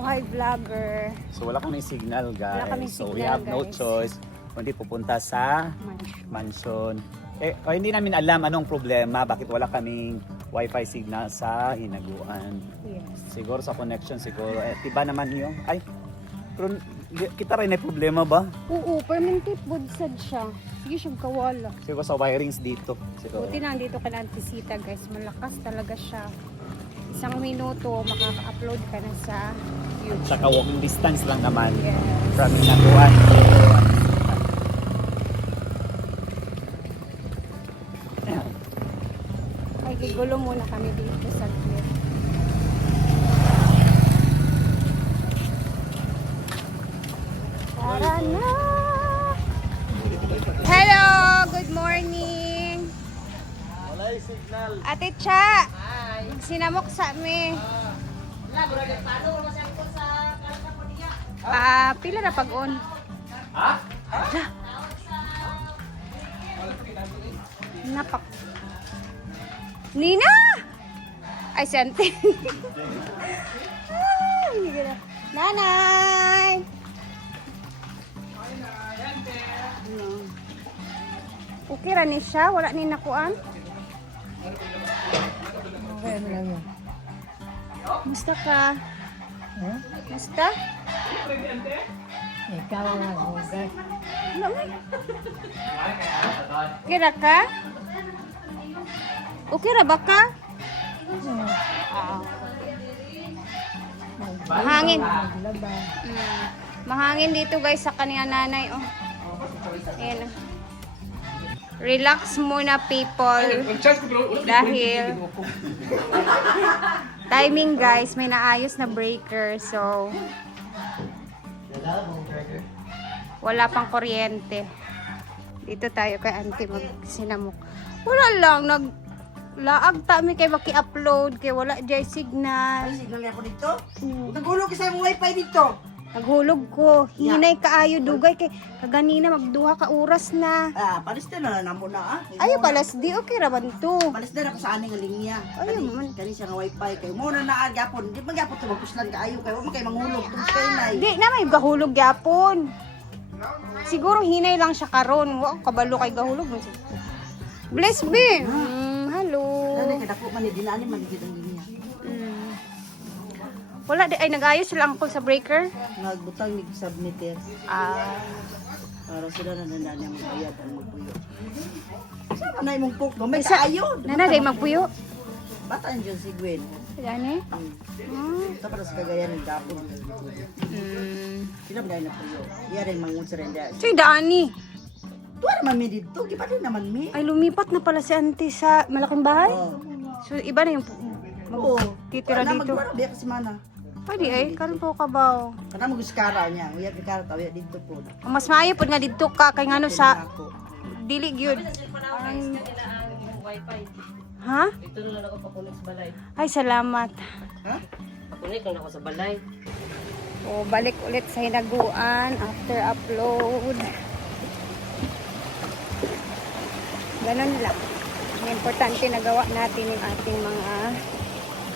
buhay vlogger. So wala kaming signal, guys. Wala kaming So we signal, have no guys. choice kundi pupunta sa Mansion. mansion. Hindi namin alam anong problema, bakit wala kaming wifi signal sa Hinaguan. Yes. Siguro sa connection, siguro. Tiba naman yun. Ay, pero kita rin may problema ba? Oo, permanent budsad siya. Sige siya kawala. Siguro sa wirings dito. Siguro. Buti na dito ka na antisita guys. Malakas talaga siya. 1 minuto, makaka-upload ka na sa YouTube. Tsaka walking distance lang naman Yes. from Hinaguan. Ay, gigulo muna kami dito sa clip. Tara na! Hello! Good morning! Walay signal. Ate Cha! Sinamok sa mi. Pila na pag-on? Ha? Napak. Nina! Ay, sente. Nanay! Okay ra ni siya? Wala ni nakuan? Musta ka? Musta? Ikaw ang naghugas. Kira ka? Okay ra ba ka? Mahangin. Naglaba. Mahangin dito guys sa kanya nanay. Oh. Ayan. Relax muna people. Dahil timing guys, may naayos na breaker. So, wala pang kuryente. Dito tayo kay auntie magsinamok. Wala lang, naglaag tami kay maki-upload kay wala jay signal. Signal niya ako dito. Nagulog ka sa wifi dito. Naghulog ko. Hinay kaayo dugay kay kaganina magduha ka oras na. Palis na namo na Ayo palas di okay ra man to. Palis na ako sa aning linya. Ayaw man. Kani siya nga wifi kay mo na naagapon. Di magyapon to magpuslan kaayo kay wa man kay mangulog tus kay nay. Di na may gahulog yapon. Siguro hinay lang siya karon. Wa kabalo kay gahulog. Bless be. Hello. Dali kay dako man ni dinani man gid ang linya. Wala di ay nag-ayos sila angkol sa breaker. Nagbutang ni submitter para sila na nandani ang magbayad ang magpuyo. Sa na imong cook may kaayo. Nana day magpuyo. Bata niyo si Gwen. Gani? Sa para sa kagayan ng dapon. Sila ba na puyo? Iya rin mangun sa renda. Say Dani. Tuwa naman mi dito, di ba din naman mi? Ay lumipat na pala si auntie sa malaking bahay. So iba na yung Oo. titira Wala dito. magwara biya kasi mana. Pwede ay karon po ka ba? Kana mo guskara niya, uya ka kara tawi dito po. Mas maayo pud nga didto ka kay ngano sa Ako. dili gyud. Ha? Ito na lang ako pakunik sa balay. Ay salamat. Ha? Pakunik lang ako sa balay. O balik ulit sa Hinaguan after upload. Ganun lang. Ang importante na gawa natin yung ating mga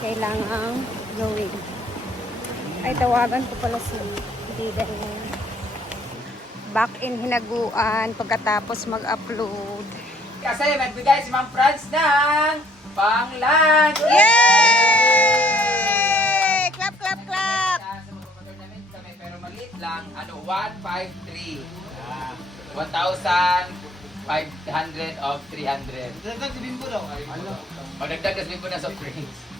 kailangang gawin. Ay, tawagan ko pala si Dida ngayon. Back in Hinaguan pagkatapos mag-upload. Kasi nagbigay si Ma'am Franz ng pang-lunch! Yay! Clap, clap, clap! Sa mga pagkakamit kami, pero maliit lang, 153. 1,500 of 300. Dagdag sabihin ko daw. Magdagdag sabihin ko na soft drinks.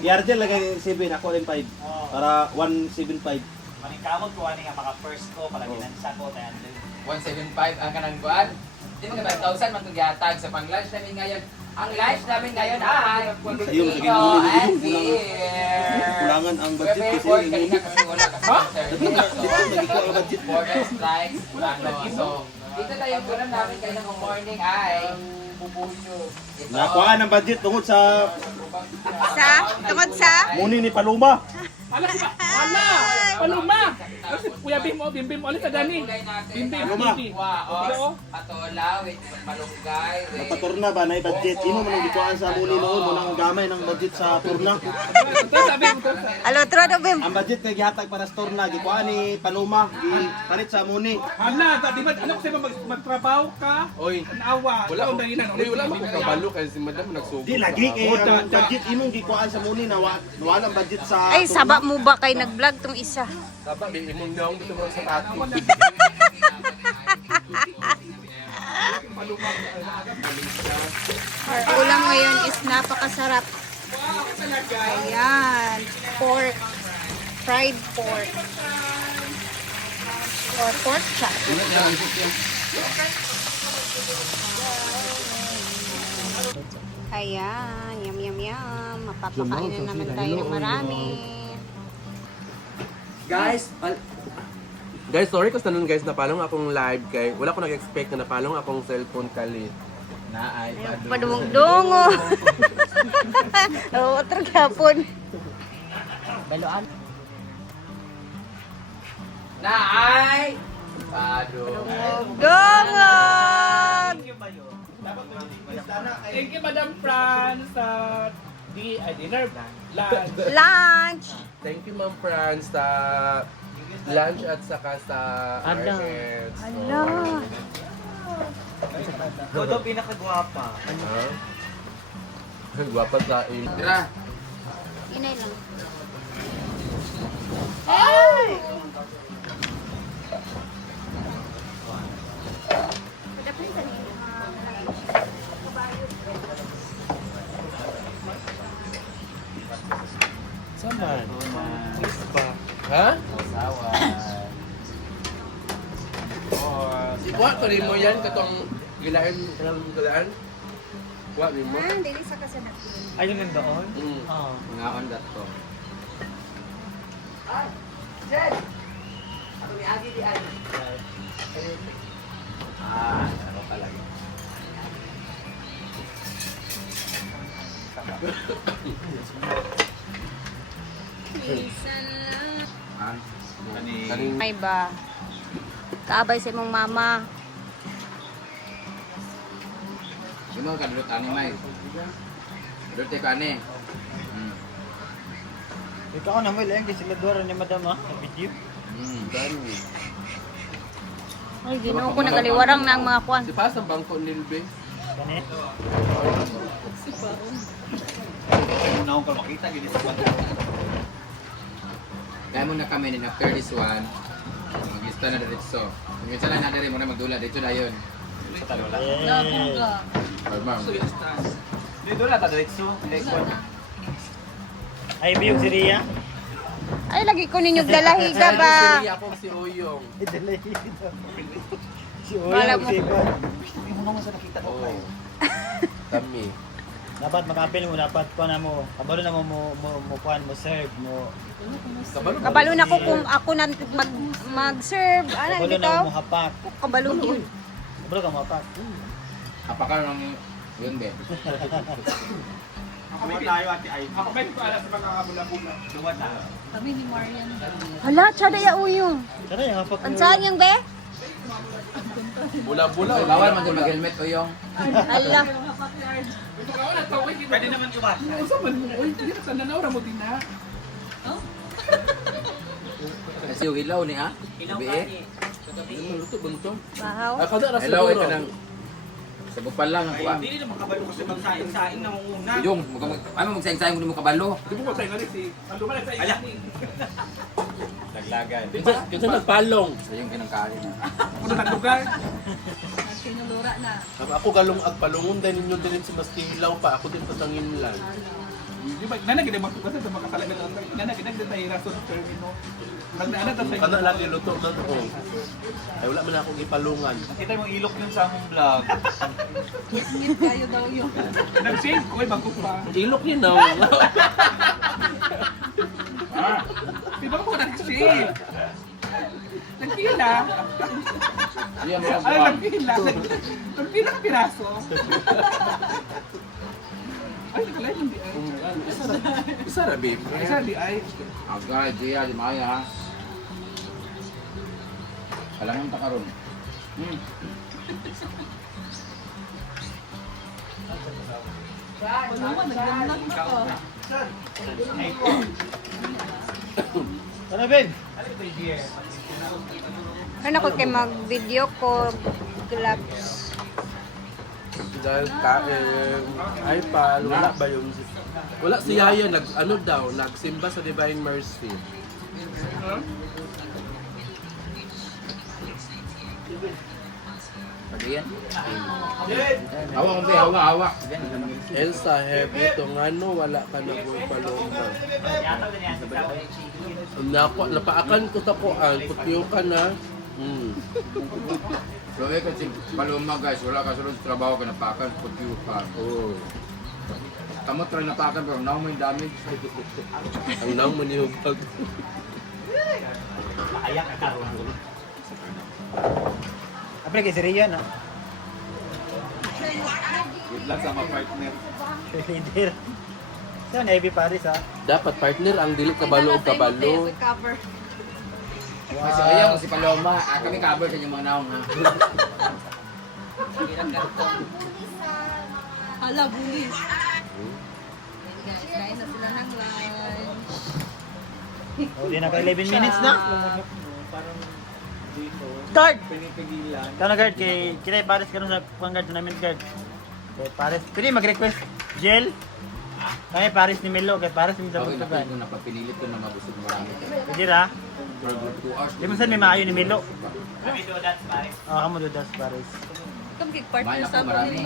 Yarjel lagay 7, ako rin 5. Para 175. Maningkamot ko ani nga mga first ko para ginansa ko tayo. 175 ang kanang kuan. Di mga 5,000 man itong gihatag sa pang-lunch namin ngayon. Ang lunch namin ngayon ay Sa'yo, Pino sige, and beer. Kulangan ang budget Prepare kasi for yun. kanina kasi wala ka sponsor. Nagkita ang budget. Border strikes. So, dito tayo gulam namin kayo ng morning ay bubuyo. Nakuhaan ang budget tungkol sa Tungkol sa? muni ni Paluma. Paluma! Kuya Bim, oh, Bim ulit sa gani. Bim, Waos, patola, wait, malunggay, wait. Paturna ba na budget? Imo man ang gikuan sa muli noon mo nang gamay ng budget sa turna. Alo, trado, Bim. Ang budget kay gihatag para sa turna gikuan ni Paloma, gipalit sa muni. Hana, di ba, ano ko sa'yo magtrabaho ka? Oy, Nawa. wala ko wala mo ko kabalo kasi si madam nagsugo. Di lagi kay ang budget imong gikuan sa muni na wala ang budget sa Ay, saba mo ba kay nag-vlog tong isa? Taba, may imong daong gusto mo sa pati. Our ulam ngayon is napakasarap. Ayan, pork, fried pork. Or pork chop. Ayan, yum yum yum. Mapapakain na naman tayo ng marami. Guys, sorry kasi nanon guys, napalong akong live kay wala ko nag-expect na napalong akong cellphone kali. Naay, Padungong-dungo. Oo, otro gapon. Naay! Pado. Dungog! Thank you, Madam Fran, sa dinner, lunch. Lunch! Thank you Ma'am Fran sa lunch at saka sa airheads. Ala. Ikaw daw pinakagwapa. Gwapa sa il. Tira. Inay lang. Saman. Ha? Wa ko rin mo yan katong gilain kanang gilaan. Wa rin mo. Dili sa kasanat. Ay, yung nandoon? Mga on that to. Ano talaga? Kaning Ay ba? Kaabay sa imong mama. Sino kadulot ani may? Kadulot ka ani. Ikaw na mo ilang di sila duwara ni madam ha? Sa video? dami. Ay, ginoo ko nagaliwarang na ang mga kwan. Si Pasang bangko nilbe. Ganit. Una akong makita gini sa kwan. Kaya muna kami ni after this one. Mag-ista na diretso. Kung isa lang na diri mo na magdula dito na yun. Sa talola. Ay, ma'am. Dito na ta diretso. Ay, biyong si Ria. Ay, lagi ko ninyong dalahiga ba? Si ako si Oyong. Si Wala mo. Oo. Kami. Dapat makapil mo, dapat ko na mo. Kabalo na mo kuan mo serve mo. Kabalo na ko kung ako na mag-serve. Ano Kabalo dito? na mo hapak. Kabalo yun. Kabalo ka mo hapak. Apakal lang yun, be. Ako tayo ati ay. Ako may para sa mga kabula-bula. Duwan na. Hala, tsada ya uyong. Kada yung hapak. Ang saan yung be? Bula-bula. Bawal man din mag-helmet o yung. Hala. Pwede naman iwas. Usa man mo, oy, dili sa nanawra mo din na. Kasi yung ilaw ni ha? Gabi eh. Luto bunto. Bahaw. Ay kada ra Hello, siguro. ito nang. Sa bupal lang ang kuha. Hindi naman kabalo kasi magsaing-saing na una. Yung, ano magsayang-sayang mo kabalo? Di mo ko tayo si Ando man sa Ala. ini. Laglagan. Kinsa nagpalong. Sa yung kinangkain. Kuno sa lugar. Ako galong agpalungon din ninyo din sa mas tilaw pa. Ako din patangin lang. Di ba nana gid magtugas sa mga kasalanan. Nana gid tayo rason termino. Nagnaana ta sa Kana lang niluto na to. Ay wala man akong ipalungan. Nakita mo ilok dun sa among vlog. nag-save ko ay bago pa. Ilok ni now. Di ba ko nag-save? Nagpila. Yan mo Ay, nagpila. Nagpila ka piraso. Ay, naglay hindi ay. Isa ra babe. Isa di ay. Agay, Gia, di maya ha. Alam mo takaron. Ano, Ben? Ano ko kay mag-video ko, gloves. Dahil kain, ay pal, wala ba yung... Wala si Yaya, ano daw, nagsimba sa Divine Mercy. Pwede yan. Hawa ko ba? Hawa. Elsa, heavy itong ano, wala ka na kung palomba. Napaakan ko sa kuan, putyo ka na. So, kasi paluma guys, wala ka sulod sa trabaho ka napakan, putyo ka. Oh. Kamot rin napakan, pero now may damage. Ang nang manihubag. Apre kay si Rian, ha? Good luck sa mga partner. Leader. Siya, Navy Paris, ha? Dapat partner ang dili kabalo o kabalo. Kasi ayaw si Paloma, kami cover sa inyong mga naong ha. Hala, bulis. O, di na ka 11 minutes na. Guard! Ikaw na guard, kay Kiray Paris ka sa pang-guard sa namin guard. Kay Paris, pwede mag-request gel. Kaya Paris ni Melo, kay Paris ni Okay, Melo guard. napilitan na papinilit ko na mabusog marami. Pwede ra. For 2 hours. Di mo saan may maayo ni Melo. Oo, kamo do das Paris. Kumain ako marami.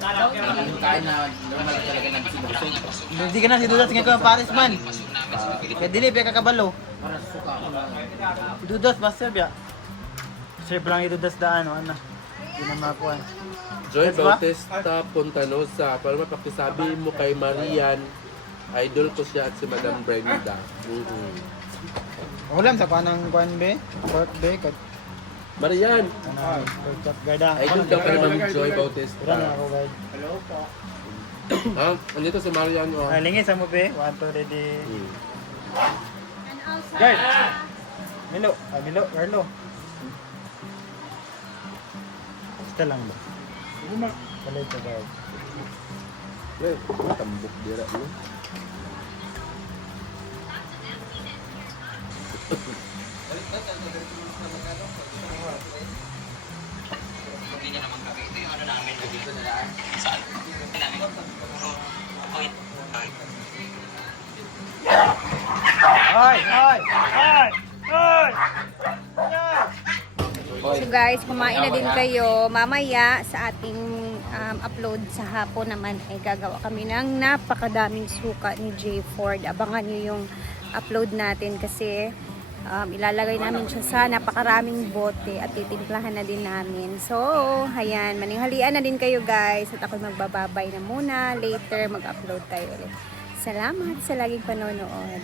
Marami kain na normal talaga nagsibusog. Hindi ka na si Dudas ngayon Paris man. Kaya dili pa kakabalo. Para suka ako na. Si Dudas ba serve ya? Serve lang yung Dudas daan, ano. Hindi na makuha. Joy Yes, ba? Bautista Pontanosa, para mapakisabi mo kay Marian, idol ko siya at si Madam Brenda. Ulam sa panang kuan be, pork be, kat Marian, pork gada. idol daw ka ni Ma'am Joy Wala na Bautista. ako guys. Ha? Andito si Marian, oh. Ah, lingis mo be, 1 2 ready. Hmm. Guard. Milo, Milo, Carlo. Basta lang ba? Balay ka guard. Wait, tambok dira mo. Hoy, hoy, hoy, hoy. So guys, kumain na din kayo. Mamaya sa ating upload sa hapon naman ay gagawa kami ng napakadaming suka ni J Ford. Abangan nyo yung upload natin kasi ilalagay namin siya sa napakaraming bote at titimplahan na din namin. So, ayan, maninghalian na din kayo guys at ako magbababay na muna. Later, mag-upload tayo ulit. Salamat sa laging panonood.